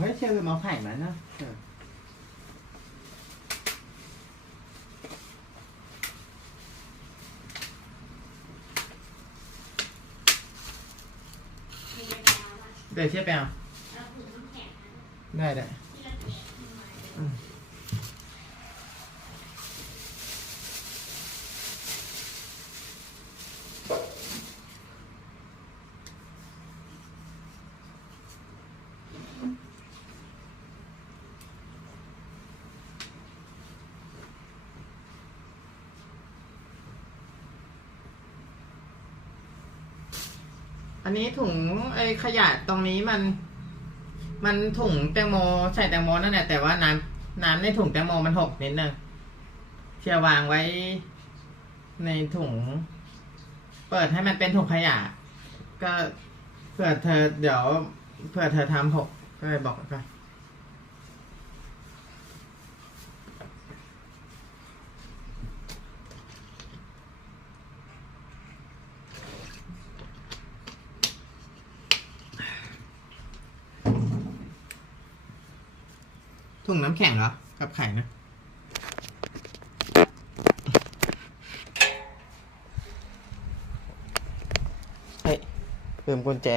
เฮ้ยเชื่อมาไข่มันนะเดี๋ยวเชื่อไปเอาได้อันนี้ถุงไอ้ขยะตรงนี้มันถุงแตงโมใส่แตงโมนั่นแหละแต่ว่าน้ำในถุงแตงโมมันหกนิดนึงเชื่อวางไว้ในถุงเปิดให้มันเป็นถุงขยะก็เผื่อเธอเดี๋ยวเผื่อเธอทำหกก็เลยบอกไปถุงน้ำแข็งเหรอกับไข่นะเฮ้ยลืมกุญแจ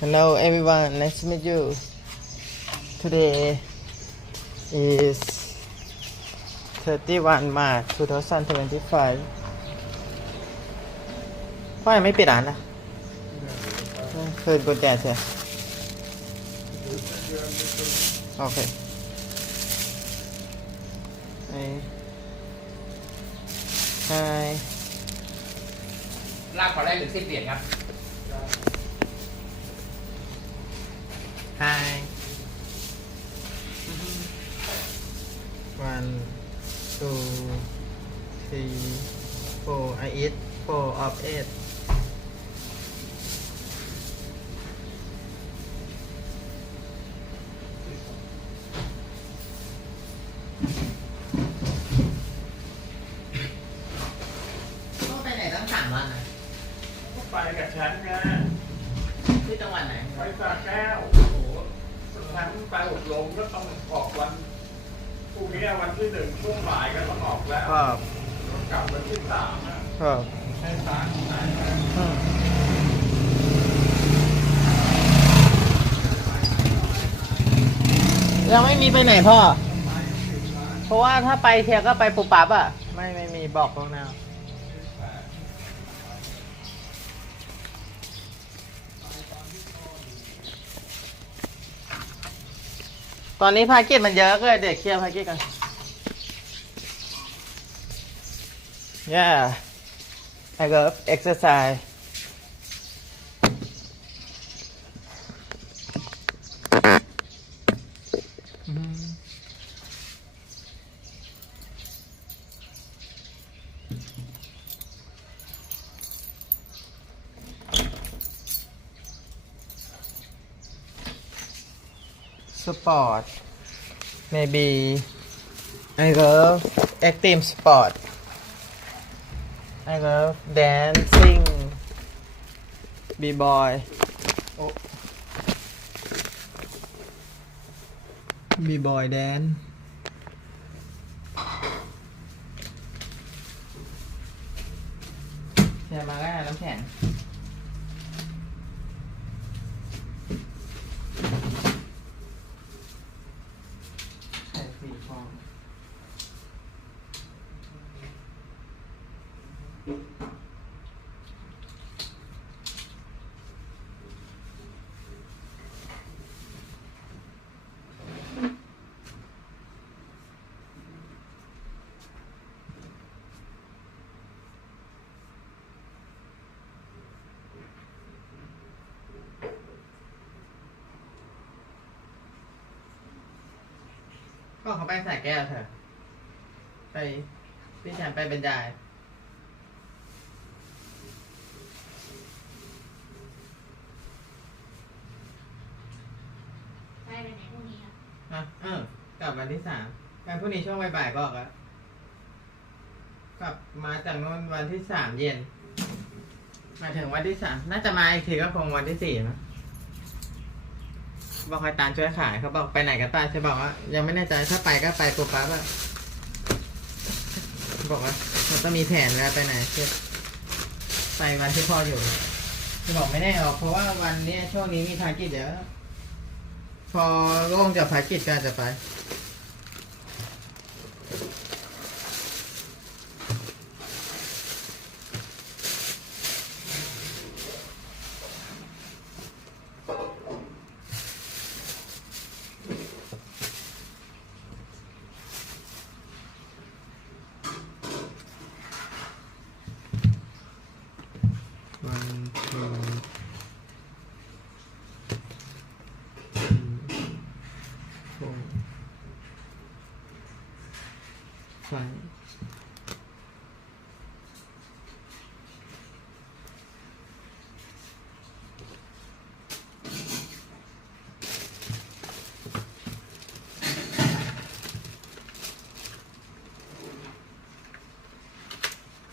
Hello everyone, nice to meet you. Today is 31 March 2025. พ่อยังไม่ปิดร้านนะคืนกุญแจเสียโอเคHi ลากขอได้หรือ10 เหรียญครับHi. 1, 2, 3, 4. I eat 4 of 8. Cóไปไหนตั้ง3 วันนะก็ไปกับฉันไงที่จังหวัดไหนไปสระแก้วฉันไปอบรมก็ต้องออกวันพรุ่งนี้วันที่1ช่วงบ่ายก็ต้องออกแล้วกลับวันที่3นะให้ศาลไหนยังไม่มีไปไหนพ่อเพราะว่าถ้าไปเทียก็ไปปุบปับอ่ะไม่มีบอกล่วงหน้าตอนนี้ภารกิจมันเยอะก็เลยเด็กเคลียร์ภารกิจกัน Yeah I love exercise Sport maybe I love active sport I love dancing b-boy b-boy dance ชียร์มาก็น้ำแข็งไข่4 ฟองก็เขาไปใส่แก้วเถอะไปพี่แชมป์ไปบรรยายไปไหนพรุ่งนี้อ่ะกลับวันที่3วันพรุ่งนี้ช่วงบ่ายๆก็ออกแล้วกลับมาจากนู้นวันที่3 เย็นมาถึงวันที่3น่าจะมาอีกทีก็คงวันที่4นะบอกให้ตาลช่วยขายเขาบอกไปไหนกันป้าจะบอกว่ายังไม่แน่ใจถ้าไปก็ไปปุ๊บปั๊บอะบอกว่ามันต้องมีแผนแล้วไปไหนไปวันที่พ่ออยู่จะบอกไม่แน่หรอกเพราะว่าวันนี้ช่วงนี้มีภารกิจเยอะพอโล่งจากภารกิจก็จะไป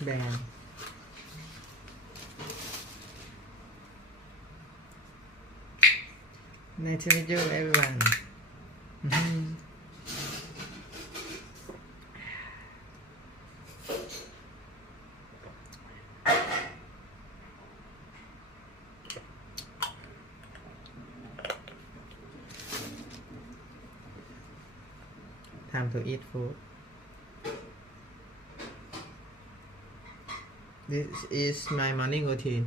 แบน Nice to meet you everyone time to eat food This is my morning routine.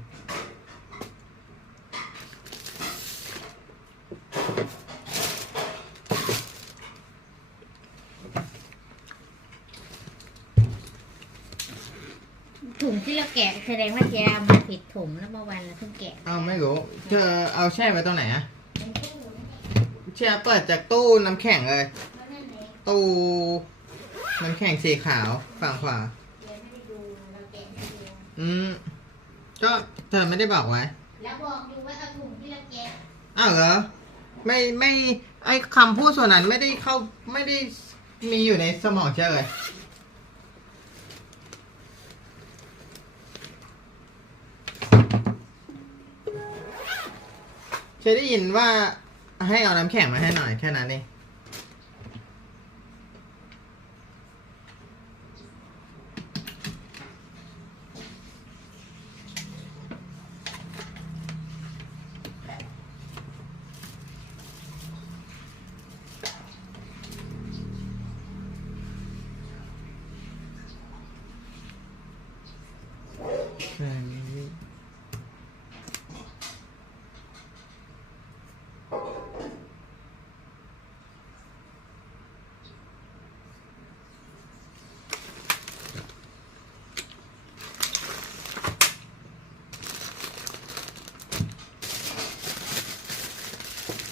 ถุงที่เราแกะแสดงว่าแกเอามาผิดถุงแล้วเมื่อวานเราเพิ่งแกะ เอาไม่รู้เธอเอาแช่ไว้ตรงไหนอะเชื่อเปิดจากตู้น้ำแข็งเลย ตู้น้ำแข็งสีขาวฝั่งขวาก็เธอไม่ได้บอกไว้ แล้วบอกอยู่ว่าเอาถุงที่เราแกะ อ้าวเหรอไม่ไอคำพูดส่วนนั้นไม่ได้มีอยู่ในสมองเชื่อเลยเคยได้ยินว่าให้เอาน้ำแข็งมาให้หน่อยแค่นั้นเอง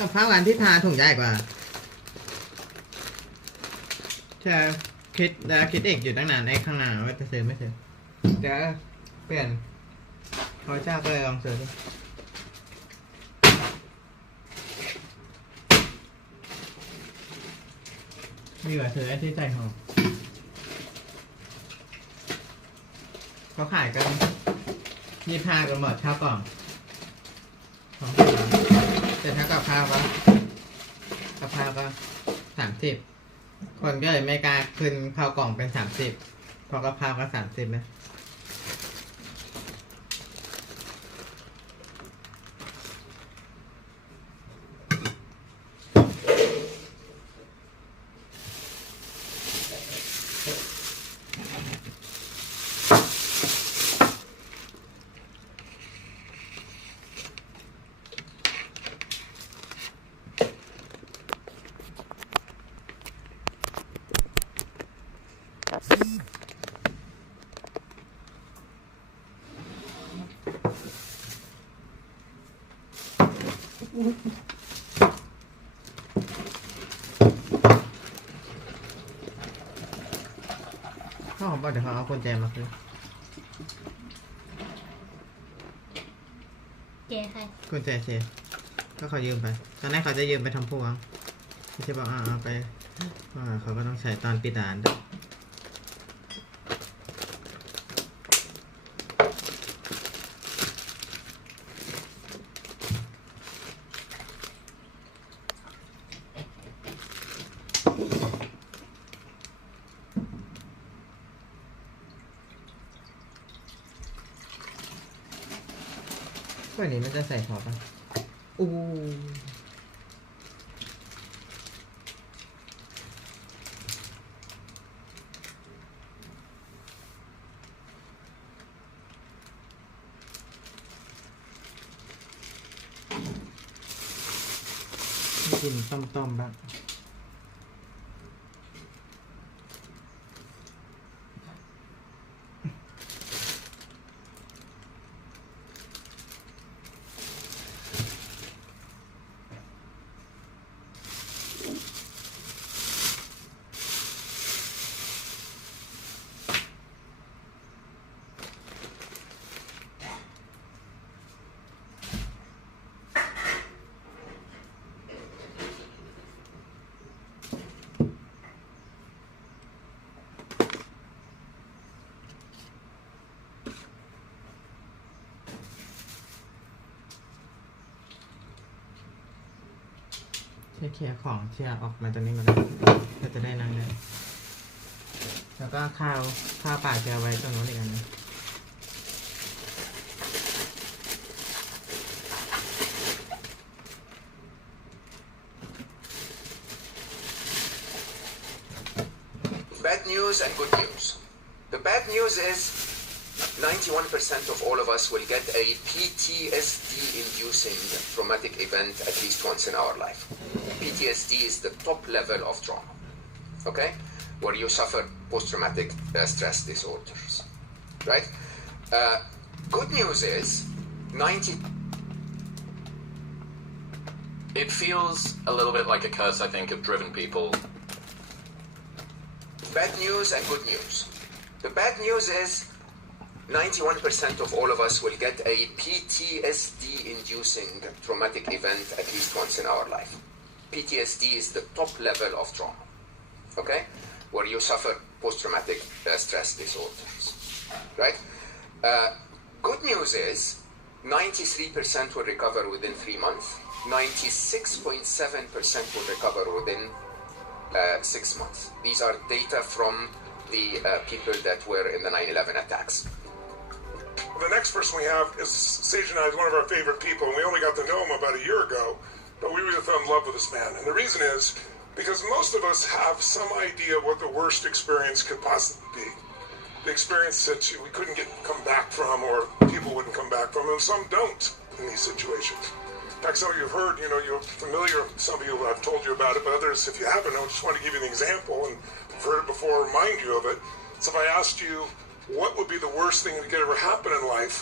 กับข้าวกันที่พาถุงใหญ่กว่าใช่คิดแล้วคิดเอกอยู่ตั้งนานไอ้ข้างหน้าว่าจะซื้อไม่ซื้อเดี๋ยวเปลี่ยนเขาเจ้าก็เลยลองซื้อดูดีกว่าซื้อไอ้ที่ใส่ห่อเขาขายกัน25 กันหมดข้าวกล่องแต่ถ้ากับข้าวก็30คนก็เลยไม่กล้าขึ้นข้าวกล่องเป็น30เพราะกับข้าวก็30นะ เขาบอกเดี๋ยวเขาเอากุญแจมาคืน เจใคร กุญแจเชฟก็เขายืมไปตอนแรกเขาจะยืมไปทำพวงไม่ใช่บอกเอาไปเขาก็ต้องใช้ตอนปิดด่านด้วยวันนี้มันจะใส่ขอป่ะอู้กินต้มๆบ้าง เคลียร์ของเชียร์ออกมาตรงนี้มาแล้วก็จะได้นั่งได้แล้วก็ข้าวปลาจะไว้ตรงนู้นอีกอันนึง Bad news and good news. The bad news is 91% of all of us will get a PTSD-inducing traumatic event at least once in our life. PTSD is the top level of trauma, okay? Where you suffer post-traumatic stress disorders, right? Good news is 90... It feels a little bit like a curse, I think, of driven people. Bad news and good news. The bad news is 91% of all of us will get a PTSD-inducing traumatic event at least once in our life. PTSD is the top level of trauma, okay? Where you suffer post-traumatic stress disorders, right? Good news is 93% will recover within 3 months. 96.7% will recover within 6 months. These are data from the people that were in the 9/11 attacks. The next person we have is Sage and I is one of our favorite people, and we only got to know him about a year ago, but we really fell in love with this man. And the reason is because most of us have some idea what the worst experience could possibly be. The experience that we couldn't come back from, or people wouldn't come back from, and some don't in these situations. In fact, some of you have heard, you're familiar, some of you I've told you about it, but others, if you haven't, I just want to give you an example, and I've heard it before, remind you of it. So if I asked you, what would be the worst thing that could ever happen in life?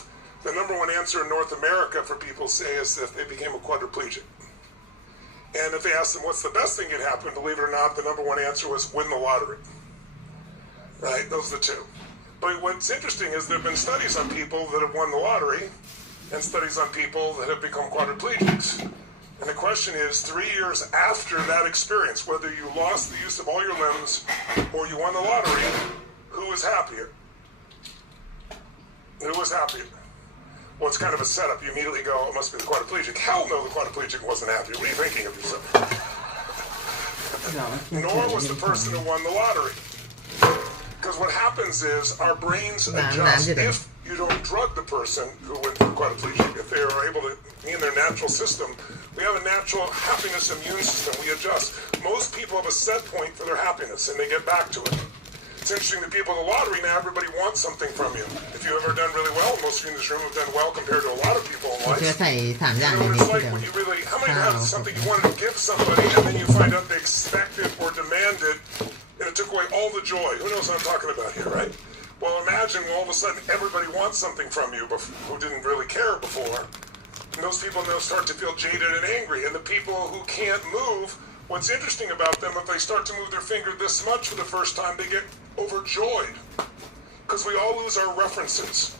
The number one answer in North America for people say is that they became a quadriplegic. And if they ask them what's the best thing that could happen, believe it or not, the number one answer was win the lottery. Right? Those are the two. But what's interesting is there have been studies on people that have won the lottery and studies on people that have become quadriplegics. And the question is, 3 years after that experience, whether you lost the use of all your limbs or you won the lottery, who is happier? Who was happier? Well, it's kind of a setup. You immediately go, it must be the quadriplegic. Hell no, the quadriplegic wasn't happy. What are you thinking of yourself? Nor was the person who won the lottery. Because what happens is our brains adjust. If you don't drug the person who went through quadriplegic, if they are able to be in their natural system, we have a natural happiness immune system. We adjust. Most people have a set point for their happiness, and they get back to it. It's interesting that people in the lottery now, everybody wants something from you. If you've ever done really well, most of you in this room have done well compared to a lot of people in life. เชื่อใส่3 อย่าง You ใน know what นี้ it's ที like เดียว when you really, how many times something you wanted to give somebody and then you find out they expect it or demand it and it took away all the joy. Who knows what I'm talking about here, right? Well, imagine all of a sudden everybody wants something from you who didn't really care before. And those people now start to feel jaded and angry. And the people who can't move, what's interesting about them, if they start to move their finger this much for the first time, they get overjoyed. Because we all lose our references.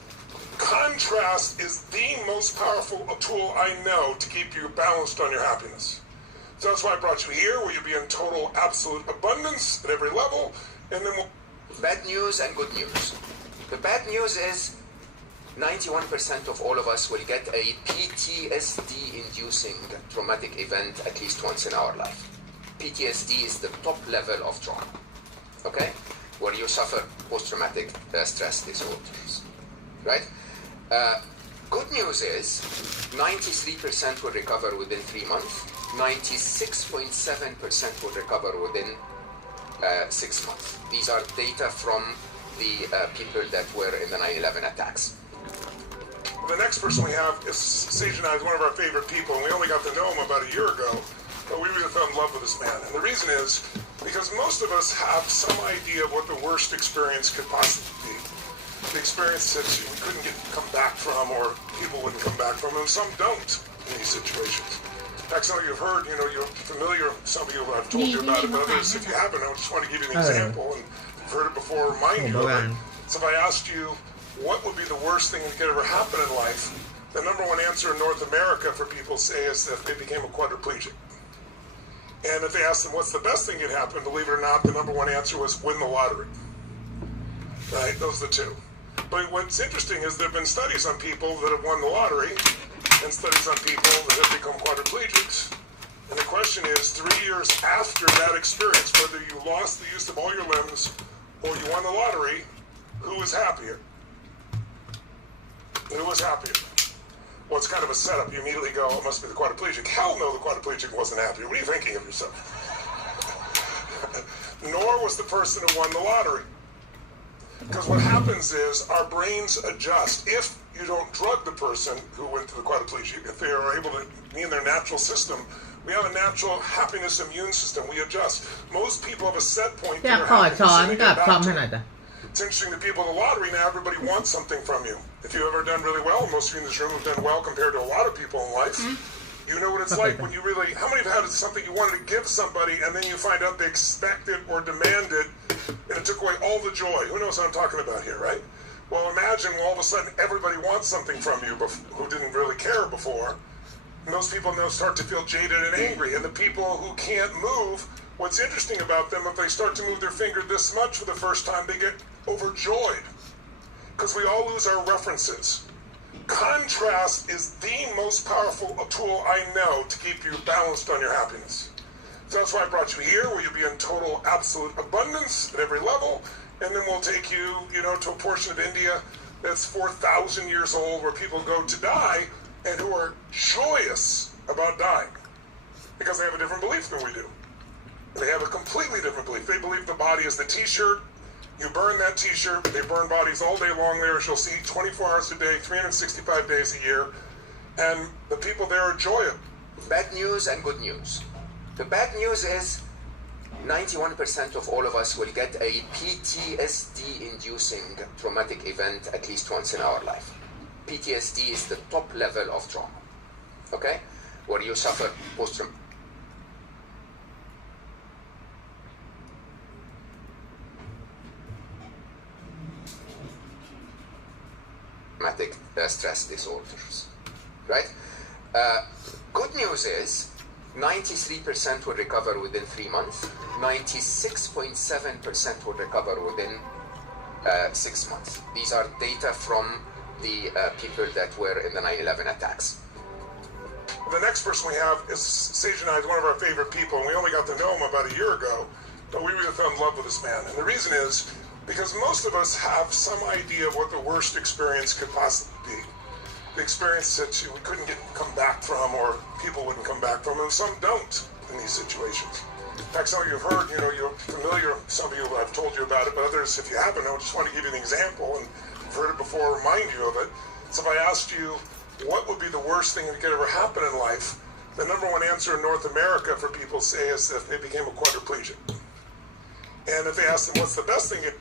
Contrast is the most powerful tool I know to keep you balanced on your happiness. So that's why I brought you here, where you'll be in total, absolute abundance at every level. And then we'll... Bad news and good news. The bad news is 91% of all of us will get a PTSD-inducing traumatic event at least once in our life. PTSD is the top level of trauma, okay? Where you suffer post-traumatic stress disorders, right? Good news is 93% will recover within 3 months. 96.7% will recover within 6 months. These are data from the people that were in the 9/11 attacks. The next person we have is Sage and I, is one of our favorite people, and we only got to know him about a year ago, but we really fell in love with this man. And the reason is because most of us have some idea of what the worst experience could possibly be. The experience that you couldn't come back from, or people wouldn't come back from, and some don't in these situations. In fact, some of you have heard, you're familiar, some of you I've told you about it, but others, if you haven't, I just want to give you an example, and you've heard it before, remind you of it. So if I asked you, what would be the worst thing that could ever happen in life? The number one answer in North America for people say is that they became a quadriplegic. And if they asked them what's the best thing that could happen, believe it or not, the number one answer was win the lottery. Right? Those are the two. But what's interesting is there have been studies on people that have won the lottery and studies on people that have become quadriplegics. And the question is, 3 years after that experience, whether you lost the use of all your limbs or you won the lottery, who was happier? Who was happier? Well, it's kind of a setup. You immediately go, it must be the quadriplegic. Hell no, the quadriplegic wasn't happier. What are you thinking of yourself? Nor was the person who won the lottery. Because what happens is our brains adjust. If you don't drug the person who went to the quadriplegic, if they are able to be in their natural system, we have a natural happiness immune system. We adjust. Most people have a set point. อยากขอช้อนกับคอมให้หน่อยจ้ะ It's interesting that people in the lottery now, everybody wants something from you. If you've ever done really well, most of you in this room have done well compared to a lot of people in life. You know what it's like when you really, how many have had something you wanted to give somebody and then you find out they expect it or demand it and it took away all the joy? Who knows what I'm talking about here, right? Well, imagine all of a sudden everybody wants something from you who didn't really care before. And those people now start to feel jaded and angry. And the people who can't move, what's interesting about them, if they start to move their finger this much for the first time, they get overjoyed. Because we all lose our references. Contrast is the most powerful tool I know to keep you balanced on your happiness. So that's why I brought you here, where you'll be in total, absolute abundance at every level. And then we'll take you, to a portion of India that's 4,000 years old, where people go to die and who are joyous about dying. Because they have a different belief than we do. They have a completely different belief. They believe the body is the t-shirt. You burn that t-shirt. They burn bodies all day long there, as you'll see, 24 hours a day, 365 days a year. And the people there enjoy it. Bad news and good news. The bad news is 91% of all of us will get a PTSD-inducing traumatic event at least once in our life. PTSD is the top level of trauma, okay? Where you suffer post-traumatic stress disorders, right? Good news is 93% will recover within 3 months. 96.7% will recover within 6 months. These are data from the people that were in the 9/11 attacks. The next person we have is Sage and I, is one of our favorite people, and we only got to know him about a year ago, but we really fell in love with this man. And the reason is because most of us have some idea of what the worst experience could possibly be. The experience that we couldn't come back from, or people wouldn't come back from, and some don't in these situations. In fact, some of you have heard, you're familiar, some of you I've told you about it, but others, if you haven't, I just want to give you an example, and you've heard it before, remind you of it. So if I asked you, what would be the worst thing that could ever happen in life, the number one answer in North America for people say is that they became a quadriplegic. And if they ask them what's the best thing it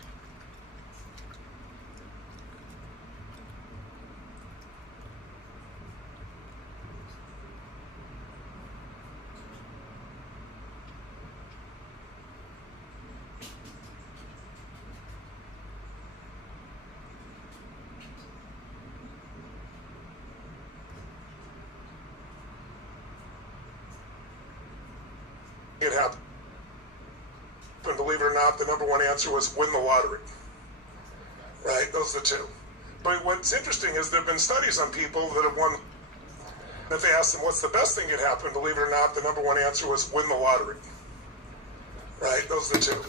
happened, and believe it or not, the number one answer was win the lottery. Right? Those are the two. But what's interesting is there have been studies on people that have won. If they ask them what's the best thing that happened, believe it or not, the number one answer was win the lottery. Right? Those are the two.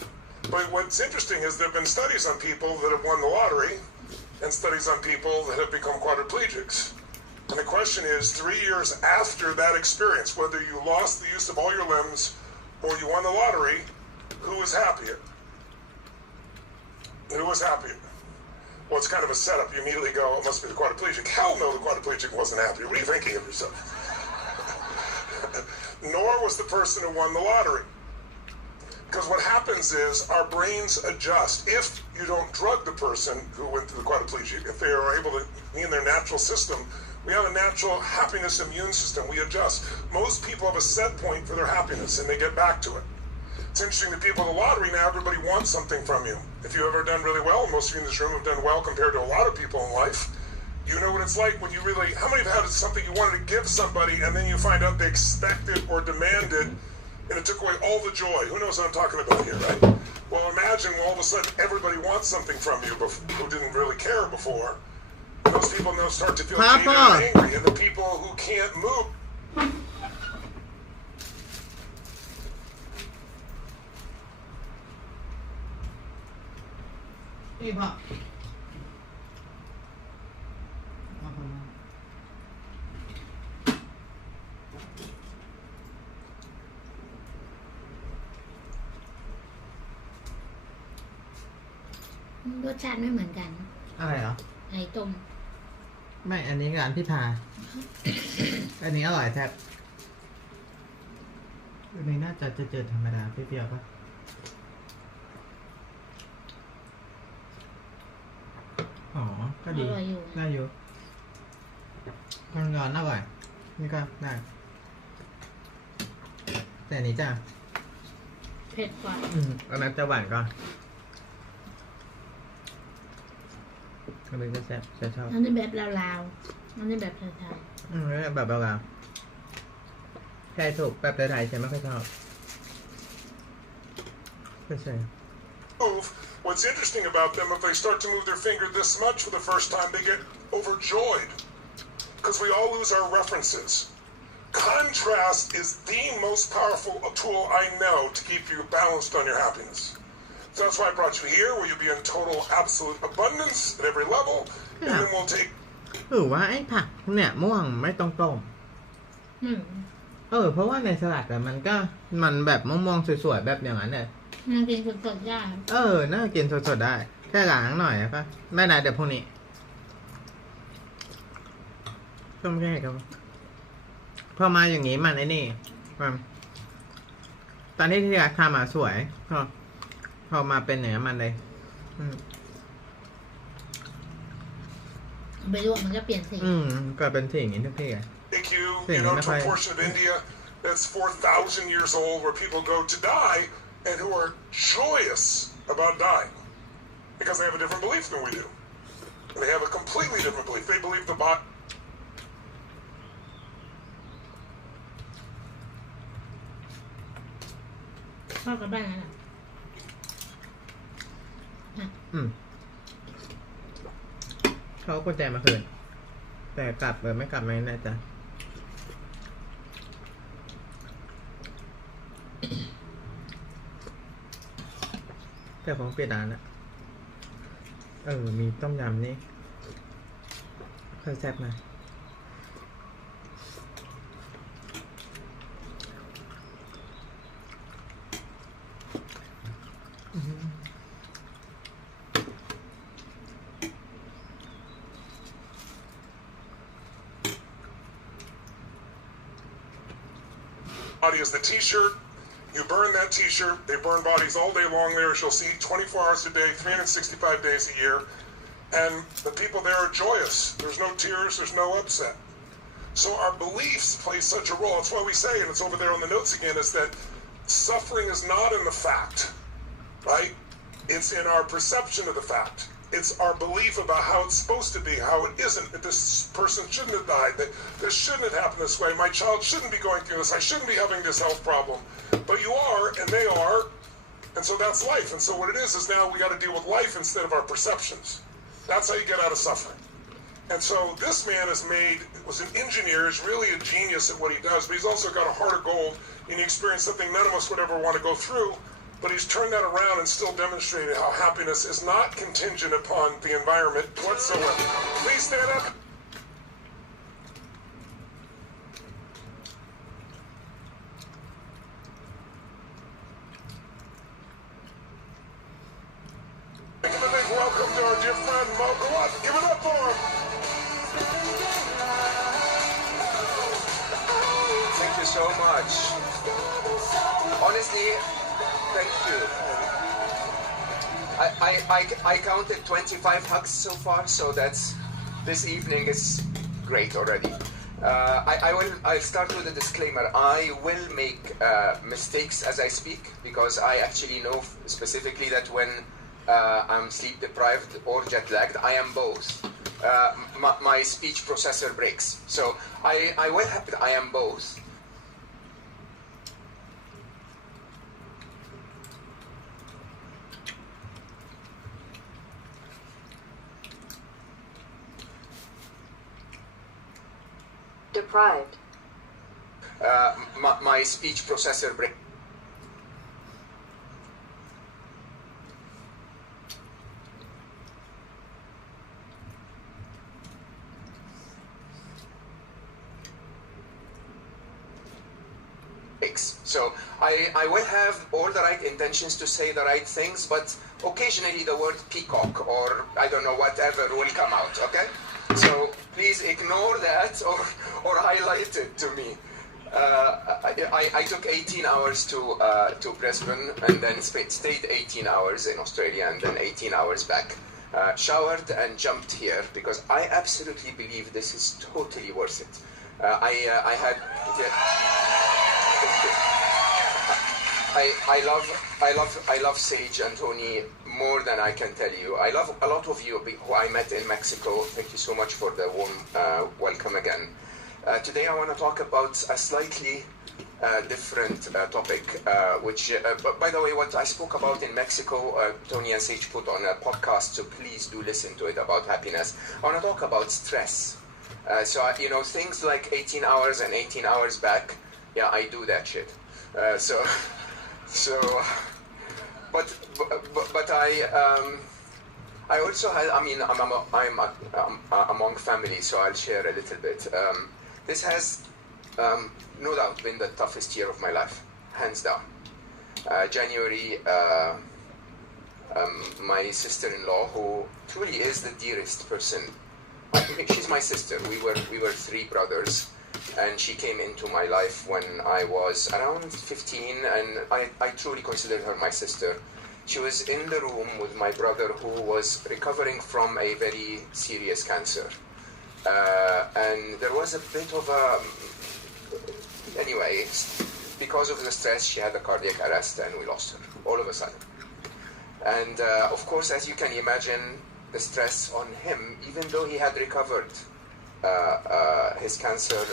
But what's interesting is there have been studies on people that have won the lottery and studies on people that have become quadriplegics. And the question is, 3 years after that experience, whether you lost the use of all your limbs or you won the lottery, who was happier? Who was happier? Well, it's kind of a setup. You immediately go, it must be the quadriplegic. Hell no, the quadriplegic wasn't happy. What are you thinking of yourself? Nor was the person who won the lottery. Because what happens is our brains adjust. If you don't drug the person who went through the quadriplegic, if they are able to be in their natural system, we have a natural happiness immune system. We adjust. Most people have a set point for their happiness, and they get back to it. It's interesting that people in the lottery now, everybody wants something from you. If you've ever done really well, most of you in this room have done well compared to a lot of people in life, you know what it's like when you really, how many have had something you wanted to give somebody and then you find out they expected or demanded and it took away all the joy? Who knows what I'm talking about here, right? Well, imagine all of a sudden everybody wants something from you who didn't really care before. And those people now start to feel jaded and angry, and the people who can't move. นี่พ่อ รสชาติไม่เหมือนกัน อะไรเหรอ ไอ้ต้ม ไม่ อันนี้ร้านพิธา อันนี้อร่อยแทบอันนี้น่าจะเจอธรรมดาเปรี้ยวๆป่ะอ๋อ ก็ดี อร่อยอยู่ ได้อยู่ร้อนๆอร่อย นี่ก็ได้ แต่อันนี้จ้ะ เผ็ดกว่า อันนั้นจะหวานก่อนอันนี้จะแซ่บจะชอบ อันนี้แบบลาวๆอันนี้แบบไทย แบบเบาๆใช่ถูกแบบไทยๆฉันไม่ค่อยชอบไม่ใช่ Move. What's interesting about them, if they start to move their finger this much for the first time, they get overjoyed. Because we all lose our references. Contrast is the most powerful tool I know to keep you balanced on your happiness. So that's why I brought you here, where you'll be in total, absolute abundance at every level, and then we'll take... หรือว่าไอ้ผักเนี่ยม่วงไม่ต้องต้ม เพราะว่าในสลัดอะมันแบบม่วงๆสวยๆแบบอย่างนั้นเนี่ย มันกินสดๆได้ น่ากินสดๆได้แค่ล้างหน่อยนะปะไม่นานเดี๋ยวพรุ่งนี้ต้มแค่กันพอมาอย่างนี้มันไอ้นี่ตอนที่ที่ทำมาสวยพอมาเป็นอย่างนี้มันเลย ไปลวกมันก็เปลี่ยนสี ก็เป็นสีอย่างนี้ทุกที่อะ Take you know, to a portion of India that's 4,000 years old, where people go to die and who are joyous about dying because they have a different belief than we do. And they have a completely different belief. They believe the body. พ่อกับบ้านนั่นแหละ เขากุญแจมาคืนแต่กลับหรือไม่กลับไม่แน่ใจแต่ของเปลี่ยนร้านละมีต้มยำนี่เคยแซ่บมาBody is the t-shirt, You burn that t-shirt, they burn bodies all day long there, as you'll see, 24 hours a day, 365 days a year, and the people there are joyous. There's no tears, there's no upset. So our beliefs play such a role. That's why we say, and it's over there on the notes again, is that suffering is not in the fact, right? It's in our perception of the fact. It's our belief about how it's supposed to be, how it isn't, that this person shouldn't have died, that this shouldn't have happened this way, my child shouldn't be going through this, I shouldn't be having this health problem. But you are, and they are, and so that's life. And so what it is now we got to deal with life instead of our perceptions. That's how you get out of suffering. And so this man was an engineer, is really a genius at what he does, but he's also got a heart of gold, and he experienced something none of us would ever want to go through. But he's turned that around and still demonstrated how happiness is not contingent upon the environment whatsoever. Please stand up. Give a big welcome to our dear friend Mo. Go on, give it up for him. Thank you so much. Honestly, thank you. I counted 25 hugs so far, so this evening is great already. I'll start with a disclaimer. I will make mistakes as I speak, because I actually know specifically that when I'm sleep deprived or jet lagged, I am both. My speech processor breaks, so I will have. I am both. Deprived. My speech processor breaks. So I will have all the right intentions to say the right things, but occasionally the word peacock or I don't know whatever will come out, okay? So please ignore that or highlight it to me. I took 18 hours to Brisbane and then stayed 18 hours in Australia and then 18 hours back. Showered and jumped here because I absolutely believe this is totally worth it. I love Sage and Tony more than I can tell you. I love a lot of you who I met in Mexico. Thank you so much for the warm welcome again. Today I want to talk about a slightly different topic, which, by the way, what I spoke about in Mexico, Tony and Sage put on a podcast, so please do listen to it, about happiness. I want to talk about stress. So, things like 18 hours and 18 hours back, yeah, I do that shit. But I also had, I'm among family, so I'll share a little bit. This has no doubt been the toughest year of my life, hands down. January, my sister-in-law, who truly is the dearest person, she's my sister. We were three brothers, and she came into my life when I was around 15, and I truly consider her my sister. She was in the room with my brother, who was recovering from a very serious cancer. And there was a bit of anyway, because of the stress, she had a cardiac arrest and we lost her all of a sudden. And of course, as you can imagine, the stress on him, even though he had recovered his cancer,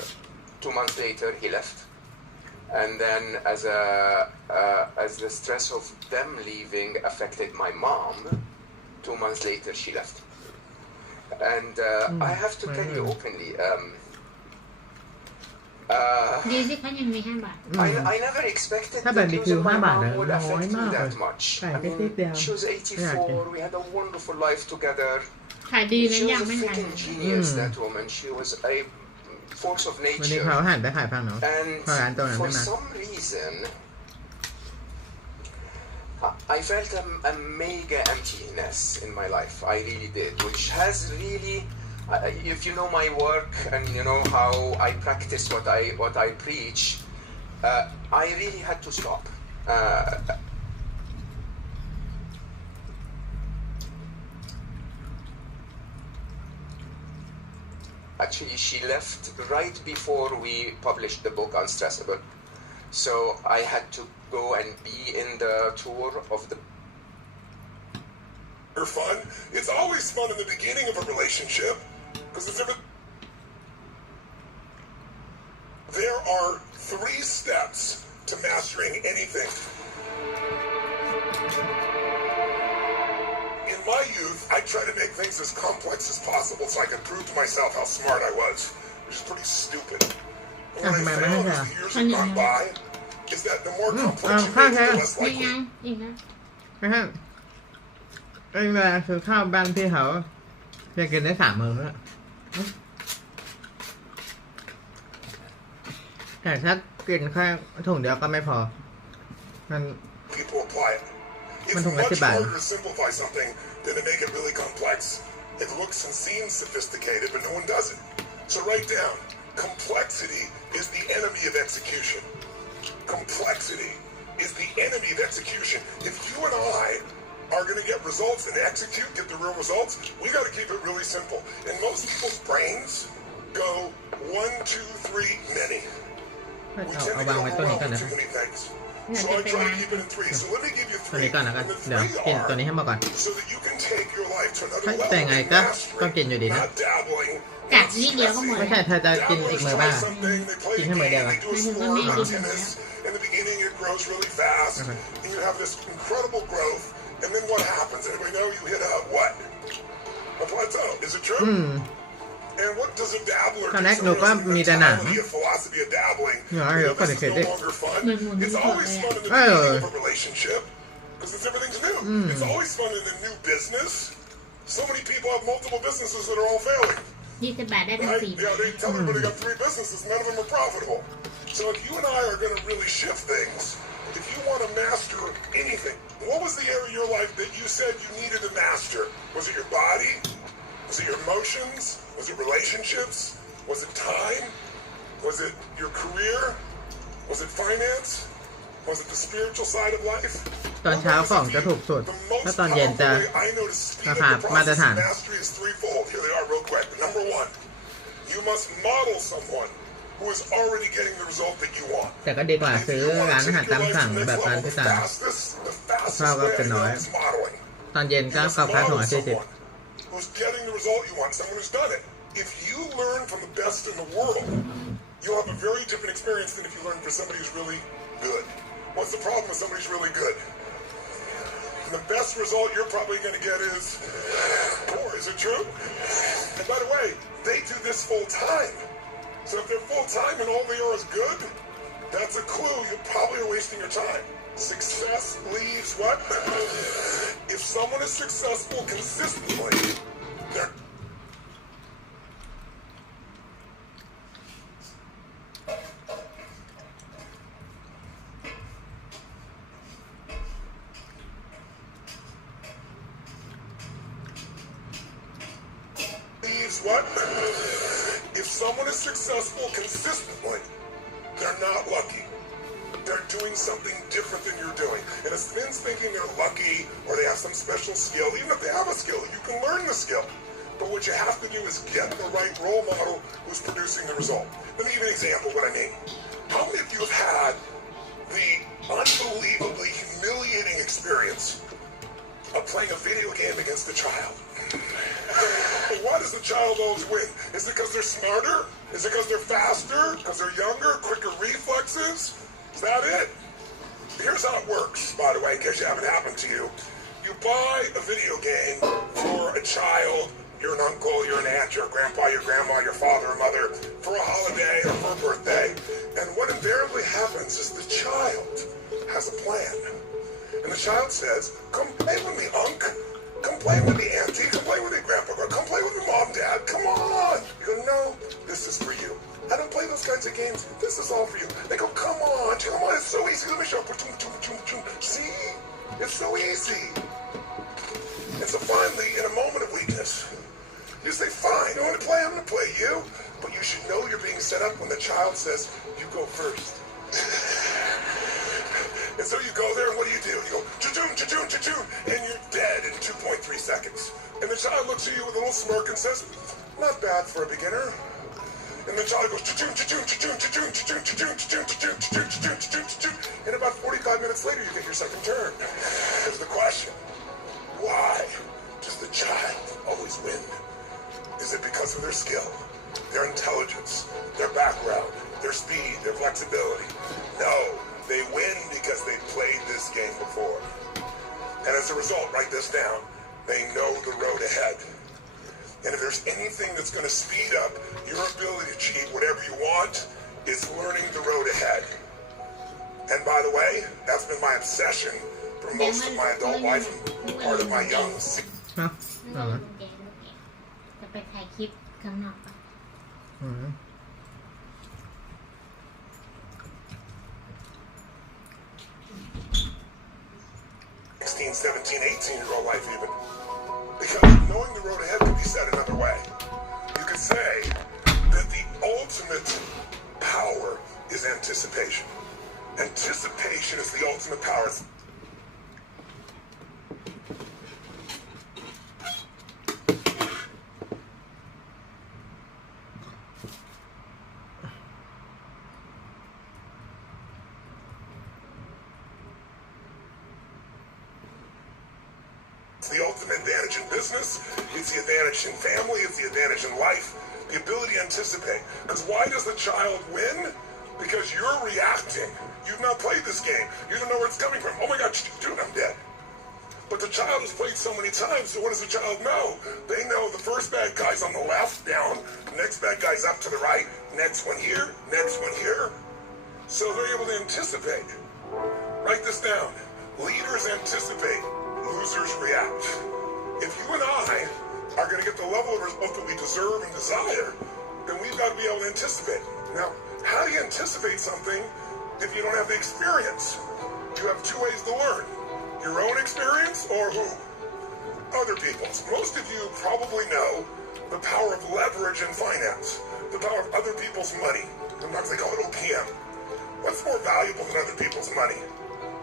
2 months later he left. And then as the stress of them leaving affected my mom, 2 months later she left. And I have to tell you openly, I never expected that losing my mom would affect me that much. I mean, she was 84, we had a wonderful life together. She was a freaking genius, that woman. She was a force of nature. And for some reason, I felt a mega emptiness in my life. I really did, which has really, if you know my work and you know how I practice what I preach, I really had to stop. Actually, she left right before we published the book Unstressable. So I had to go and be in the tour of the... Fun. It's always fun in the beginning of a relationship because there are 3 steps to mastering anything. In my youth, I tried to make things as complex as possible so I could prove to myself how smart I was, which is pretty stupid. And what I found as the years have gone by is that the more complex you make it, the less นี่ไง likely. อีกนะ นะฮะไอ้เวลาคือข้าวบ้านพี่เขาจะกินได้3 มื้อแล้วแต่ถ้ากินแค่ถุงเดียวก็ไม่พอมัน People apply it. It's Man, much that's bad. harder to simplify something than to make it really complex. It looks and seems sophisticated, but no one does it. So write down, complexity is the enemy of execution. Complexity is the enemy of execution. If you and I are going to get results and execute, get the real results, we got to keep it really simple. And most people's brains go 1, 2, 3, many. We tend to get overwhelmed with too many things. So I try to keep it in 3. So let me give you ตัวนี้ 3. ก่อนนะก็ And the เดี๋ยว 3 กินตัว are นี้ให้หมดก่อน so that you can take your life to another แต่ level ไง and ก็ master ต้องกินอยู่ดีนะ not dabbling. กัดนิดเดียวก็หมด ไม่ใช่เธอจะกินอีกมื้อบ้าง Something, they play กินให้มื้อเดียว a อะ game, they do a sport, Maybe or tennis. In the beginning, it grows really fast, and you have this incredible growth. And then what happens? Anybody know you hit a what? A plateau. Is it true? And what does a dabbler ตอนแรก do? หนูก็ Someone มี has แต่ a หนัง mentality, a philosophy of dabbling. เดี๋ยว You ก่อน know, เดี๋ยว this เด็ is ก no longer fun. Maybe It's always fun in the Oh. beginning of a relationship because everything's new. It's always fun in a new business. So many people have multiple businesses that are all failing. 20 บาทได้ทั้ง Right? 4 Yeah, they tell everybody they got 3 businesses, none of them are profitable. So if you and I are going to really shift things, if you want to master anything, what was the area of your life that you said you needed to master? Was it your body? Was it your emotions? Was it relationships? Was it time? Was it your career? Was it finance? Was it the spiritual side of life? ตอนเช้าของจะถูกสุด The most ถ้าตอนเย็นจะ powerful way I know to speed รา up คา the มาตร process ฐาน of mastery is threefold. Here they are real quick. Number 1, you must model someone who is already getting the result that you want. แต่ก็ดีกว่า If ซื้อ you want ร้าน to อาหาร take ตาม your life สั่ง to the แบ next บร้าน level, ที่ the ต่าง fastest ข้าว way ก็ I เป็นน้อย know is modeling. ตอนเย็น You ก็ must กับข้าวถุง model ละ40 someone who's getting the result you want, someone who's done it. If you learn from the best in the world, you'll have a very different experience than if you learn from somebody who's really good. What's the problem with somebody who's really good? And the best result you're probably going to get is poor. Is it true? And by the way, they do this full time. So if they're full time and all they are is good, that's a clue you probably are wasting your time. Success leaves what? If someone is successful consistently, they're leaves what? If someone is successful consistently, they're not lucky. They're doing something different than you're doing. And if men's thinking they're lucky or they have some special skill, even if they have a skill, you can learn the skill. But what you have to do is get the right role model who's producing the result. Let me give you an example of what I mean. How many of you have had the unbelievably humiliating experience of playing a video game against a child? But why does the child always win? Is it because they're smarter? Is it because they're faster? Because they're younger? Quicker reflexes? Is that it? Here's how it works, by the way, in case it haven't happened to you. You buy a video game for a child, you're an uncle, you're an aunt, you're a grandpa, your grandma, your father or mother, for a holiday or for a birthday. And what invariably happens is the child has a plan. And the child says, come play with me, Unc. Come play with me, Auntie. Come play with me, Grandpa. Come play with me, Mom, Dad. Come on. You go, no, this is for you. I don't play those kinds of games. This is all for you. They go, come on, it's so easy. Let me show you. See? It's so easy. And so finally, in a moment of weakness, you say, fine, you want to play? I'm going to play you. But you should know you're being set up when the child says, you go first. And And so you go there, and what do? You go, cha-choon, cha-choon, cha-choon, and you're dead in 2.3 seconds. And the child looks at you with a little smirk and says, not bad for a beginner. And the child goes, cha-choon, cha-choon, cha-choon, cha-choon, cha-choon, cha-choon, cha-choon, cha-choon, cha-choon, cha-choon, cha-choon, cha-choon. And about 45 minutes later, you get your second turn. Here's the question. Why does the child always win? Is it because of their skill, their intelligence, their background, their speed, their flexibility? No, they win because they played this game before. And as a result, write this down, they know the road ahead. And if there's anything that's going to speed up your ability to achieve whatever you want, it's learning the road ahead. And by the way, that's been my obsession for most of my adult life and part of my young... เนาะเอาละ จะไปถ่ายคลิปข้างนอกปะ อืม 16, 17, 18-year-old life even. Because knowing the road ahead can be said another way. You could say that the ultimate power is anticipation. Anticipation is the ultimate power. It's the ultimate advantage in business, it's the advantage in family, it's the advantage in life, the ability to anticipate. Because why does the child win? Because you're reacting. You've not played this game. You don't know where it's coming from. Oh my God, dude, I'm dead. But the child has played so many times, so what does the child know? They know the first bad guy's on the left, down, the next bad guy's up to the right, next one here, next one here. So they're able to anticipate. Write this down. Leaders anticipate. Losers react. If you and I are going to get the level of result that we deserve and desire, then we've got to be able to anticipate. Now, how do you anticipate something if you don't have the experience? You have two ways to learn. Your own experience or who? Other people's. Most of you probably know the power of leverage in finance, the power of other people's money. Sometimes they call it OPM. What's more valuable than other people's money?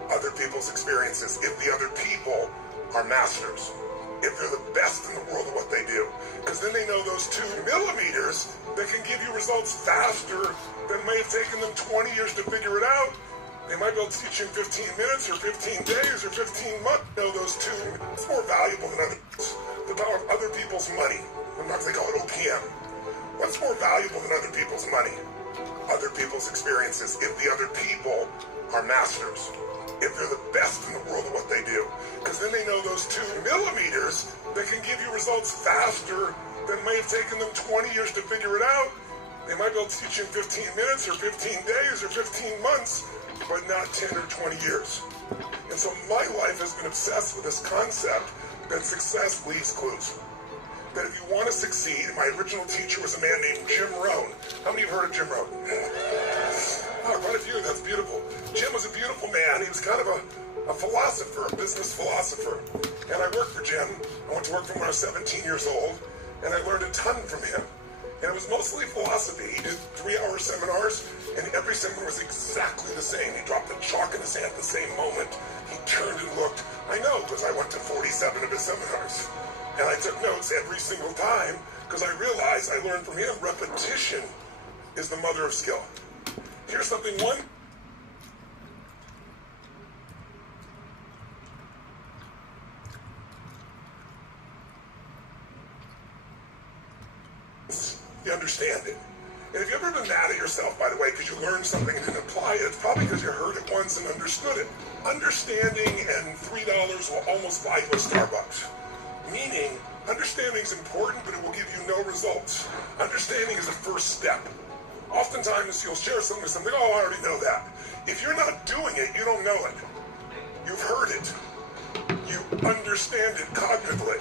Other people's experiences, if the other people are masters, if they're the best in the world at what they do. Because then they know those 2 millimeters that can give you results faster than may have taken them 20 years to figure it out. They might be able to teach you in 15 minutes or 15 days or 15 months. Know those 2. It's more valuable than other people's. The power of other people's money. Sometimes they call it OPM. What's more valuable than other people's money? Other people's experiences, if the other people are masters. If they're the best in the world at what they do. Because then they know those 2 millimeters that can give you results faster than may have taken them 20 years to figure it out. They might be able to teach you in 15 minutes or 15 days or 15 months, but not 10 or 20 years. And so my life has been obsessed with this concept that success leaves clues. That if you want to succeed, my original teacher was a man named Jim Rohn. How many of you have heard of Jim Rohn? Oh, quite a few. That's beautiful. Jim was a beautiful man. He was kind of a philosopher, a business philosopher. And I worked for Jim. I went to work for him when I was 17 years old, and I learned a ton from him. And it was mostly philosophy. He did 3-hour seminars, and every seminar was exactly the same. He dropped the chalk in his hand at the same moment. He turned and looked. I know, because I went to 47 of his seminars. And I took notes every single time, because I realized I learned from him repetition is the mother of skill. Here's something one. You understand it. And if you've ever been mad at yourself, by the way, because you learned something and didn't apply it, it's probably because you heard it once and understood it. Understanding and $3 will almost buy you a Starbucks. Meaning, understanding is important, but it will give you no results. Understanding is the first step. Oftentimes, you'll share something with somebody, oh, I already know that. If you're not doing it, you don't know it. You've heard it. You understand it cognitively,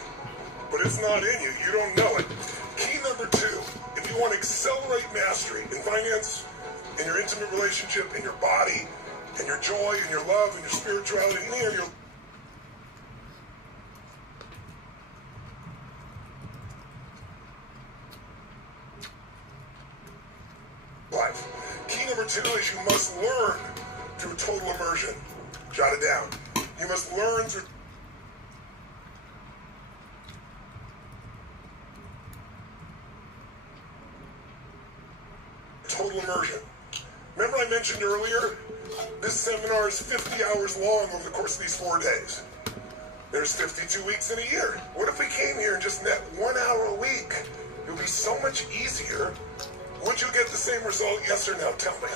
but it's not in you. You don't know it. Key number 2, if you want to accelerate mastery in finance, in your intimate relationship, in your body, in your joy, in your love, in your spirituality, in any area of your life. Key number 2 is you must learn through total immersion. Jot it down. You must learn through total immersion. Remember I mentioned earlier, this seminar is 50 hours long over the course of these 4 days. There's 52 weeks in a year. What if we came here and just net 1 hour a week? It would be so much easier. Would you get the same result, yes or no? Tell me.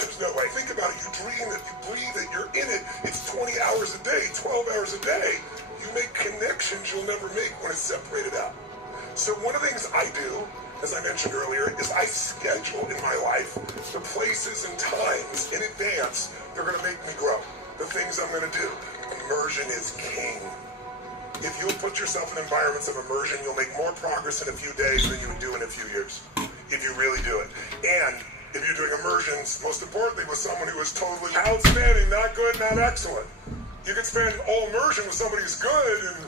There's no way. Think about it. You dream it, you breathe it, you're in it. It's 20 hours a day, 12 hours a day. You make connections you'll never make when it's separated out. So one of the things I do, as I mentioned earlier, is I schedule in my life the places and times in advance they're going to make me grow. The things I'm going to do. Immersion is king. If you'll put yourself in environments of immersion, you'll make more progress in a few days than you would do in a few years. If you really do it. And if you're doing immersions, most importantly, with someone who is totally outstanding, not good, not excellent. You can spend all immersion with somebody who's good, and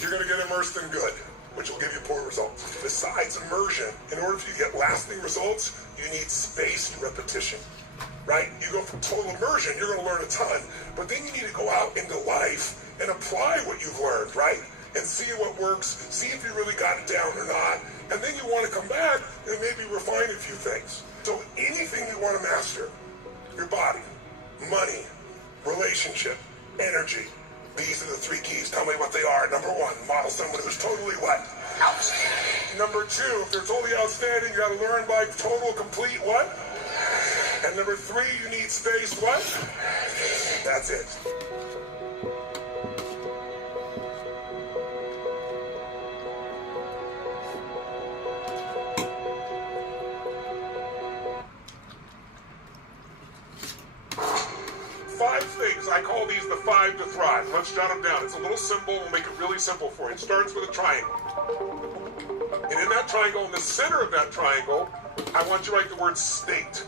you're going to get immersed in good, which will give you poor results. Besides immersion, in order for you to get lasting results, you need spaced repetition, right? You go from total immersion, you're going to learn a ton, but then you need to go out into life and apply what you've learned, right? And see what works, see if you really got it down or not, and then you want to come back and maybe refine a few things. So anything you want to master, your body, money, relationship, energy, these are the 3 keys. Tell me what they are. Number 1, model someone who's totally what? Outstanding. Number 2, if they're totally outstanding, you got to learn by total, complete what? And number 3, you need space what? That's it. I call these the 5 to thrive. Let's jot them down. It's a little symbol. We'll make it really simple for you. It starts with a triangle. And in that triangle, in the center of that triangle, I want you to write the word state.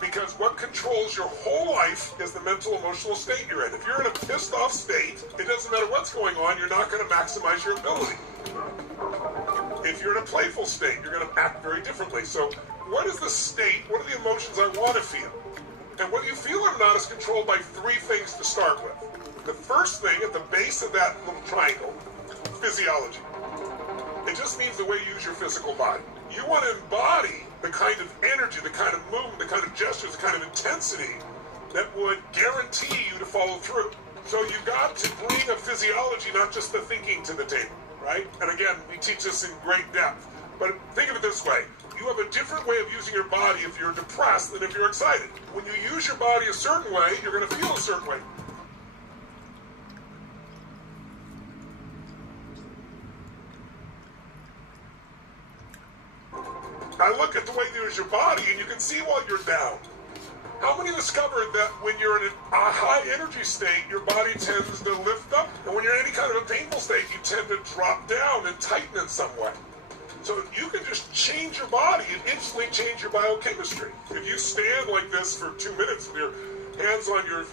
Because what controls your whole life is the mental, emotional state you're in. If you're in a pissed off state, it doesn't matter what's going on, you're not going to maximize your ability. If you're in a playful state, you're going to act very differently. So what is the state? What are the emotions I want to feel? And whether you feel it or not is controlled by 3 things to start with. The first thing at the base of that little triangle, physiology. It just means the way you use your physical body. You want to embody the kind of energy, the kind of movement, the kind of gestures, the kind of intensity that would guarantee you to follow through. So you got to bring a physiology, not just the thinking, to the table, right? And again, we teach this in great depth. But think of it this way. You have a different way of using your body if you're depressed than if you're excited. When you use your body a certain way, you're going to feel a certain way. I look at the way you use your body, and you can see while you're down. How many discovered that when you're in a high energy state, your body tends to lift up? And when you're in any kind of a painful state, you tend to drop down and tighten in some way. So you can just change your body and instantly change your biochemistry. If you stand like this for 2 minutes with your hands on your,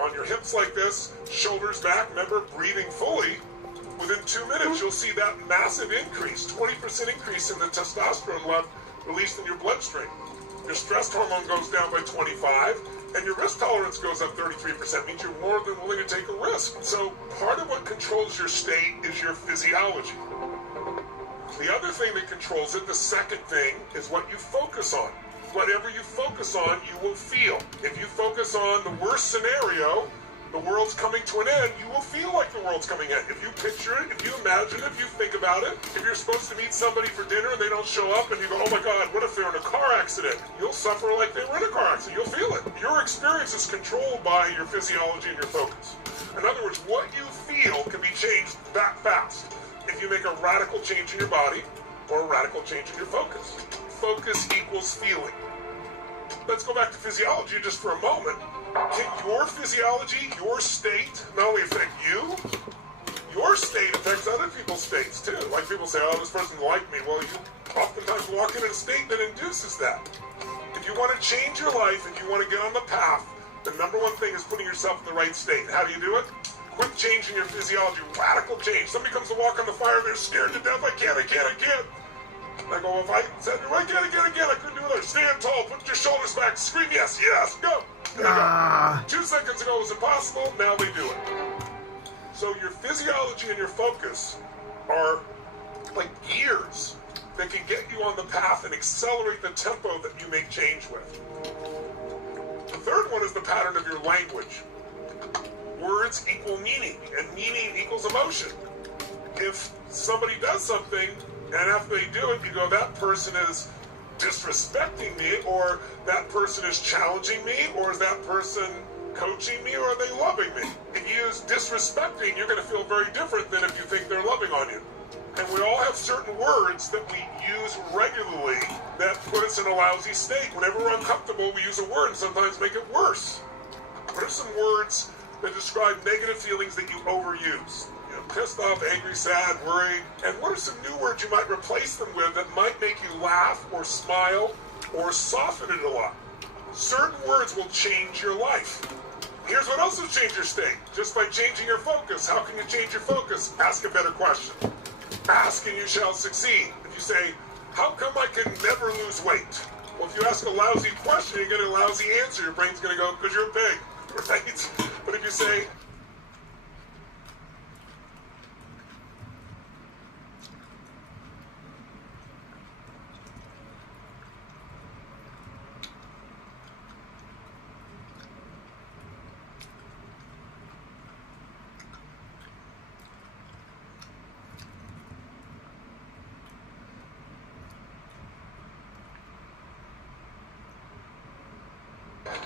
on your hips like this, shoulders back, remember, breathing fully, within 2 minutes you'll see that massive increase, 20% increase in the testosterone level released in your bloodstream. Your stress hormone goes down by 25, and your risk tolerance goes up 33%, means you're more than willing to take a risk. So part of what controls your state is your physiology. The other thing that controls it, the second thing, is what you focus on. Whatever you focus on, you will feel. If you focus on the worst scenario, the world's coming to an end, you will feel like the world's coming in. If you picture it, if you imagine it, if you think about it, if you're supposed to meet somebody for dinner and they don't show up and you go, oh my God, what if they're in a car accident? You'll suffer like they were in a car accident. You'll feel it. Your experience is controlled by your physiology and your focus. In other words, what you feel can be changed that fast if you make a radical change in your body or a radical change in your focus. Focus equals feeling. Let's go back to physiology just for a moment. Can your physiology, your state, not only affect you, your state affects other people's states too. Like people say, oh, this person like me. Well, you oftentimes walk in a state that induces that. If you want to change your life, if you want to get on the path, the number one thing is putting yourself in the right state. How do you do it? Quit changing your physiology, radical change. Somebody comes to walk on the fire, they're scared to death. I can't. I go, if I said, I can't, I couldn't do it. Stand tall, put your shoulders back, scream yes, go. There you go. 2 seconds ago it was impossible, now they do it. So your physiology and your focus are like gears that can get you on the path and accelerate the tempo that you make change with. The third one is the pattern of your language. Words equal meaning, and meaning equals emotion. If somebody does something, and after they do it, you go, that person is disrespecting me, or that person is challenging me, or is that person coaching me, or are they loving me? If you use disrespecting, you're going to feel very different than if you think they're loving on you. And we all have certain words that we use regularly that put us in a lousy state. Whenever we're uncomfortable, we use a word and sometimes make it worse. What are some words that describe negative feelings that you overuse? You know, pissed off, angry, sad, worried. And what are some new words you might replace them with that might make you laugh or smile or soften it a lot? Certain words will change your life. Here's what else will change your state. Just by changing your focus. How can you change your focus? Ask a better question. Ask and you shall succeed. If you say, how come I can never lose weight? Well, if you ask a lousy question, you get a lousy answer. Your brain's going to go, because you're big, right? But if you say,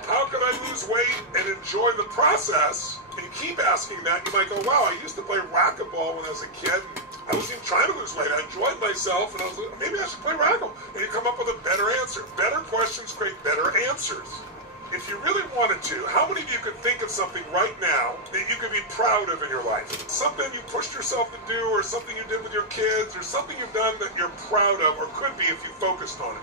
how can I lose weight and enjoy the process? And you keep asking that, you might go, wow, I used to play racquetball when I was a kid. I wasn't even trying to lose weight. I enjoyed myself, and I was like, maybe I should play racquetball. And you come up with a better answer. Better questions create better answers. If you really wanted to, how many of you could think of something right now that you could be proud of in your life? Something you pushed yourself to do, or something you did with your kids, or something you've done that you're proud of, or could be if you focused on it.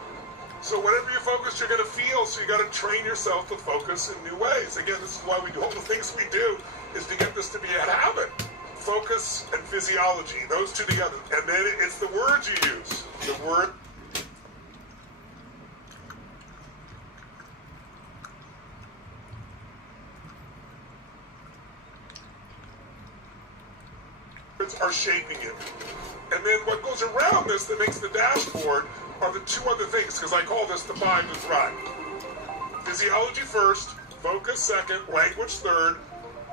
So whatever you focus, you're going to feel, so you got to train yourself to focus in new ways. Again, this is why we do all the things we do, is to get this to be a habit. Focus and physiology, those two together. And then it's the words you use. The word are shaping you. And then what goes around this that makes the dashboard are the two other things, because I call this the 5 to thrive. Physiology first, focus second, language third,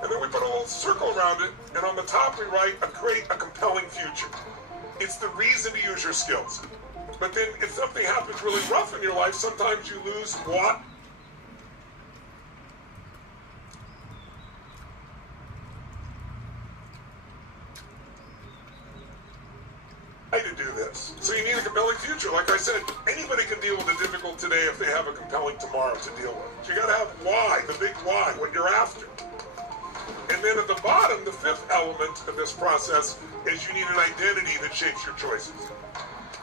and then we put a little circle around it, and on the top we write, create a compelling future. It's the reason to use your skills. But then if something happens really rough in your life, sometimes you lose what? To do this. So you need a compelling future. Like I said, anybody can deal with the difficult today if they have a compelling tomorrow to deal with. So you got to have why, the big why, what you're after. And then at the bottom, the fifth element of this process is you need an identity that shapes your choices.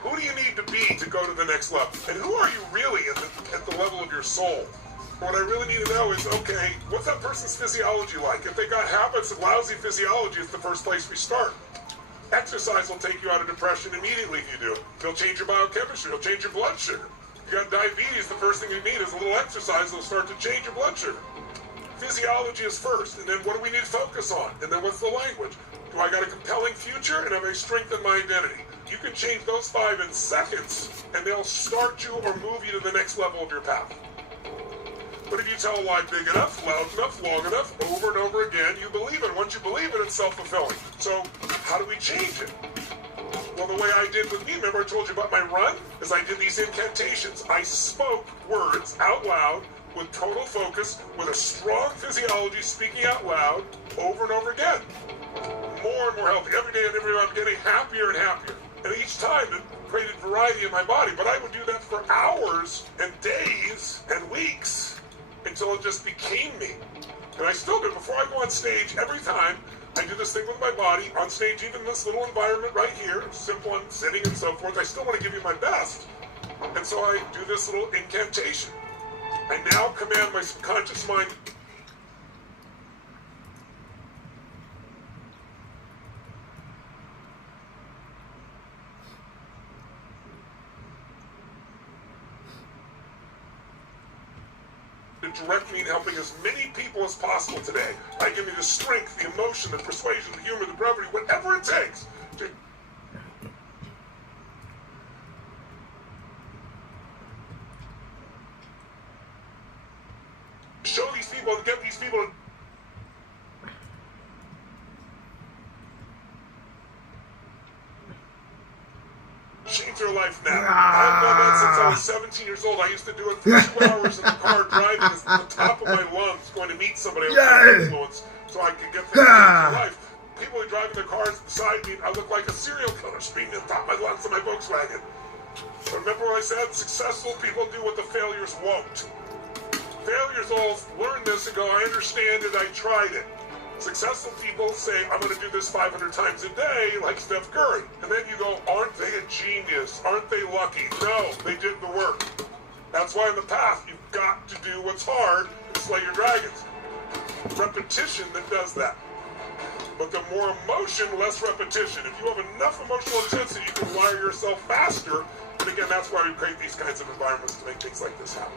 Who do you need to be to go to the next level? And who are you really at the level of your soul? What I really need to know is, okay, what's that person's physiology like? If they got habits of lousy physiology, it's the first place we start. Exercise will take you out of depression immediately if you do it. It'll change your biochemistry. It'll change your blood sugar. If you got diabetes, the first thing you need is a little exercise that'll start to change your blood sugar. Physiology is first, and then what do we need to focus on? And then what's the language? Do I got a compelling future, and have I strengthened my identity? You can change those 5 in seconds, and they'll start you or move you to the next level of your path. But if you tell a lie big enough, loud enough, long enough, over and over again, you believe it. Once you believe it, it's self-fulfilling. So how do we change it? Well, the way I did with me, remember I told you about my run? Is I did these incantations. I spoke words out loud with total focus, with a strong physiology, speaking out loud over and over again. More and more healthy. Every day and every day I'm getting happier and happier. And each time it created variety in my body. But I would do that for hours and days and weeks, until it just became me. And I still do. Before I go on stage, every time I do this thing with my body, on stage, even this little environment right here, simple, I'm sitting and so forth, I still want to give you my best. And so I do this little incantation. I now command my subconscious mind. to direct me in helping as many people as possible today. I give me the strength, the emotion, the persuasion, the humor, the brevity, whatever it takes to show these people and get these people to change their life now. I've done that since I was 17 years old. I used to do it for 2 hours in the car driving at the top of my lungs going to meet somebody with influence so I could get things into life. People are driving their cars beside me, I look like a serial killer speeding at the top of my lungs in my Volkswagen. But remember what I said? Successful people do what the failures won't. Failures all learn this and go, I understand it, I tried it. Successful people say, I'm going to do this 500 times a day, like Steph Curry. And then you go, aren't they a genius? Aren't they lucky? No, they did the work. That's why in the path, you've got to do what's hard and slay your dragons. Repetition that does that. But the more emotion, less repetition. If you have enough emotional intensity, you can wire yourself faster. And again, that's why we create these kinds of environments to make things like this happen.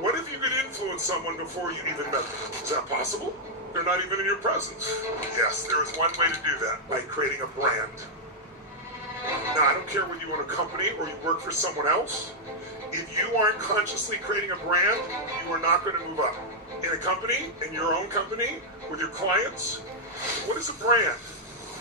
What if you could influence someone before you even met them? Is that possible? They're not even in your presence. Yes, there is one way to do that, by creating a brand. Now, I don't care whether you own a company or you work for someone else. If you aren't consciously creating a brand, you are not going to move up. In a company, in your own company, with your clients, what is a brand?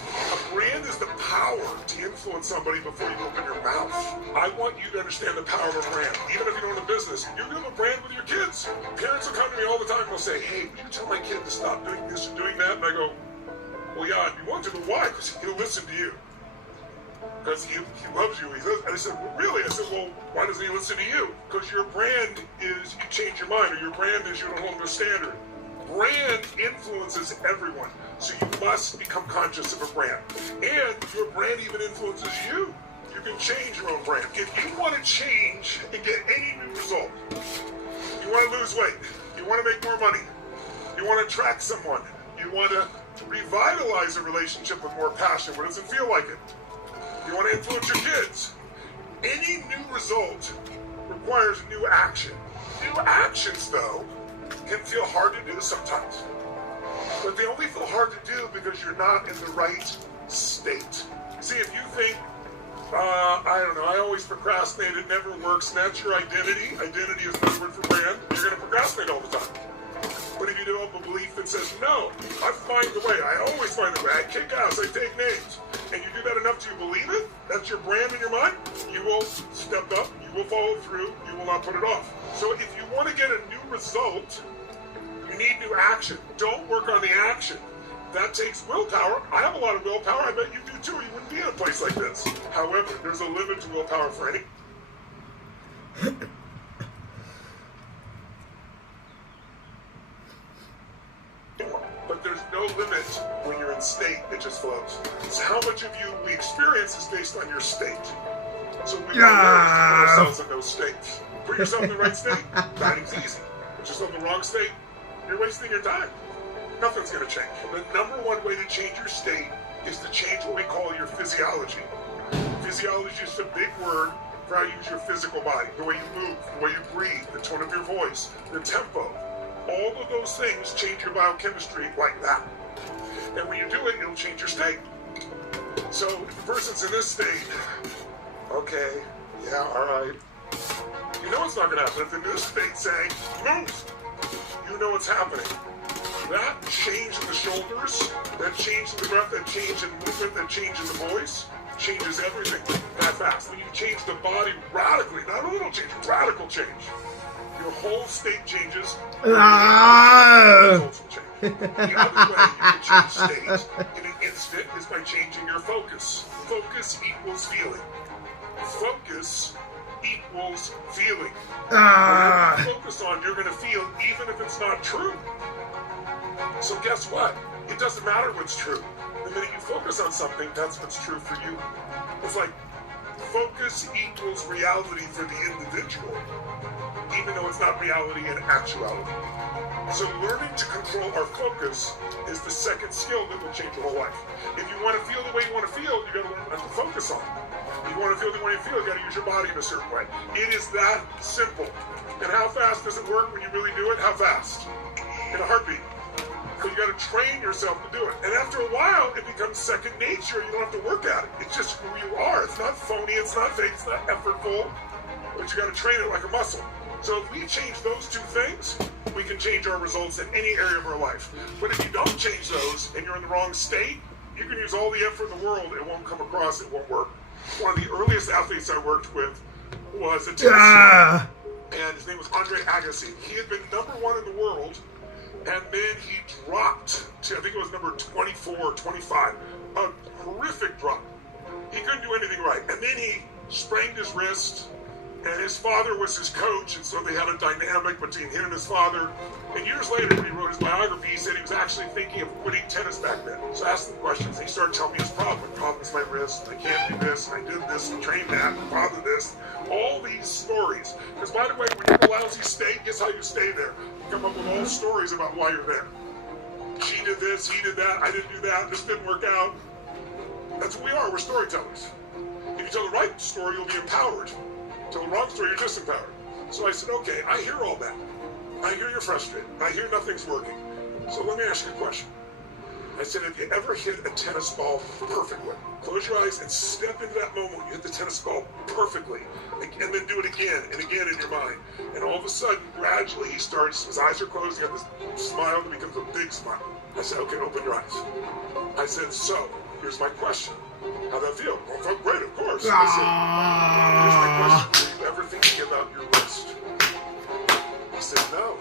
A brand is the power to influence somebody before you open your mouth. I want you to understand the power of a brand. Even if you don't own a business, you have a brand with your kids. Parents will come to me all the time and they'll say, hey, will you tell my kid to stop doing this and doing that? And I go, well, yeah, if you want to, but why? Because he'll listen to you. Because he loves you. And I said, well, really? I said, well, why doesn't he listen to you? Because your brand is you change your mind, or your brand is you don't hold him to standard. Brand influences everyone. So you must become conscious of a brand. And your brand even influences you. You can change your own brand. If you want to change and get any new result, you want to lose weight, you want to make more money, you want to attract someone, you want to revitalize a relationship with more passion when it doesn't feel like it, you want to influence your kids, any new result requires new action. New actions, though, can feel hard to do sometimes. But they only feel hard to do because you're not in the right state. See, if you think, I don't know, I always procrastinate, it never works, and that's your identity. Identity is the word for brand. You're going to procrastinate all the time. But if you develop a belief that says, no, I find the way, I always find the way, I kick ass, I take names, and you do that enough till you believe it, that's your brand in your mind, you will step up, you will follow through, you will not put it off. So if you want to get a new result, you need new action. Don't work on the action. That takes willpower. I have a lot of willpower. I bet you do too. You wouldn't be in a place like this. However, there's a limit to willpower for any. But there's no limit when you're in state. It just flows. So how much of you we experience is based on your state. So we put ourselves in those states. Put yourself in the right state. Dining's easy. Put yourself in the wrong state. You're wasting your time. Nothing's going to change. The number one way to change your state is to change what we call your physiology. Physiology is a big word for how you use your physical body, the way you move, the way you breathe, the tone of your voice, the tempo. All of those things change your biochemistry like that. And when you do it, it'll change your state. So if the person's in this state, okay, yeah, all right. You know it's not going to happen. If they're in this state saying, move, you know what's happening. That change in the shoulders, that change in the breath, that change in movement, that change in the voice, changes everything that fast. When you change the body radically, not a little change, radical change, your whole state changes, results will change. The other way you can change states in an instant is by changing your focus. Focus equals feeling. Focus equals feeling. Whatever you focus on, you're going to feel, even if it's not true. So guess what? It doesn't matter what's true. The minute you focus on something, that's what's true for you. It's like focus equals reality for the individual, even though it's not reality in actuality. So learning to control our focus is the second skill that will change your whole life. If you want to feel the way you want to feel, you got to learn how to focus on it. If you want to feel the way you feel, you got to use your body in a certain way. It is that simple. And how fast does it work when you really do it? How fast? In a heartbeat. So you got to train yourself to do it. And after a while, it becomes second nature. You don't have to work at it. It's just who you are. It's not phony. It's not fake. It's not effortful. But you got to train it like a muscle. So if we change those two things, we can change our results in any area of our life. But if you don't change those and you're in the wrong state, you can use all the effort in the world. It won't come across. It won't work. One of the earliest athletes I worked with was a tennis player, and his name was Andre Agassi. He had been number 1 in the world, and then he dropped to, I think it was number 24 or 25. A horrific drop. He couldn't do anything right. And then he sprained his wrist, and his father was his coach, and so they had a dynamic between him and his father. And years later, when he wrote his biography, he said he was actually thinking of quitting tennis back then. So I asked him questions, and he started telling me his problem. My problem is my wrist, I can't do this, and I did this, and trained that, and bothered this. All these stories. Because by the way, when you're in a lousy state, guess how you stay there? You come up with all stories about why you're there. She did this, he did that, I didn't do that, this didn't work out. That's what we are, we're storytellers. If you tell the right story, you'll be empowered. Tell the wrong story, you're disempowered. So I said, okay, I hear all that. I hear you're frustrated. I hear nothing's working. So let me ask you a question. I said, have you ever hit a tennis ball perfectly? Close your eyes and step into that moment when you hit the tennis ball perfectly. And then do it again and again in your mind. And all of a sudden, gradually, he starts, his eyes are closed, he got this smile that becomes a big smile. I said, okay, open your eyes. I said, so, here's my question. How'd that feel? Well, it felt great, of course. I said, here's my question. Were you ever thinking about your wrist? He said, no.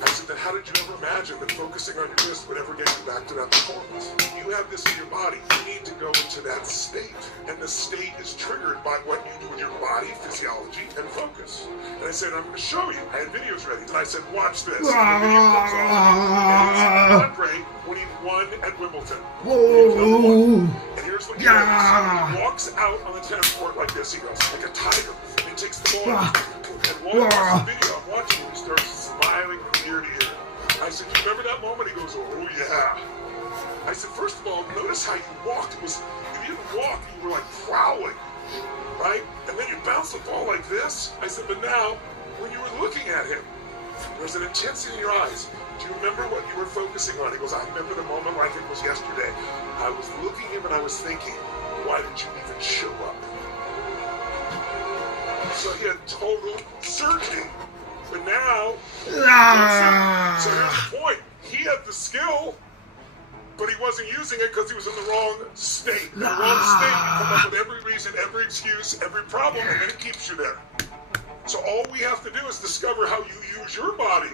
I said, then how did you ever imagine that focusing on your wrist would ever get you back to that performance? You have this in your body. You need to go into that state. And the state is triggered by what you do with your body, physiology, and focus. And I said, I'm going to show you. I had videos ready. And I said, watch this. And the video comes on. And it was Andre when he won at Wimbledon. He was number 1. And here's what he does. He walks out on the tennis court like this. He goes, like a tiger. And he takes the ball. And while I watch the video, I'm watching him. He starts smiling from ear to ear. I said, you remember that moment? He goes, oh yeah. I said, first of all, notice how you walked. It was, if you didn't walk, you were like prowling, right? And then you bounced the ball like this. I said, but now, when you were looking at him, there was an intensity in your eyes. Do you remember what you were focusing on? He goes, I remember the moment like it was yesterday. I was looking at him and I was thinking, why did you even show up? So he had total certainty. But now, so here's the point. He had the skill, but he wasn't using it because he was in the wrong state. In the wrong state, you come up with every reason, every excuse, every problem, and then it keeps you there. So all we have to do is discover how you use your body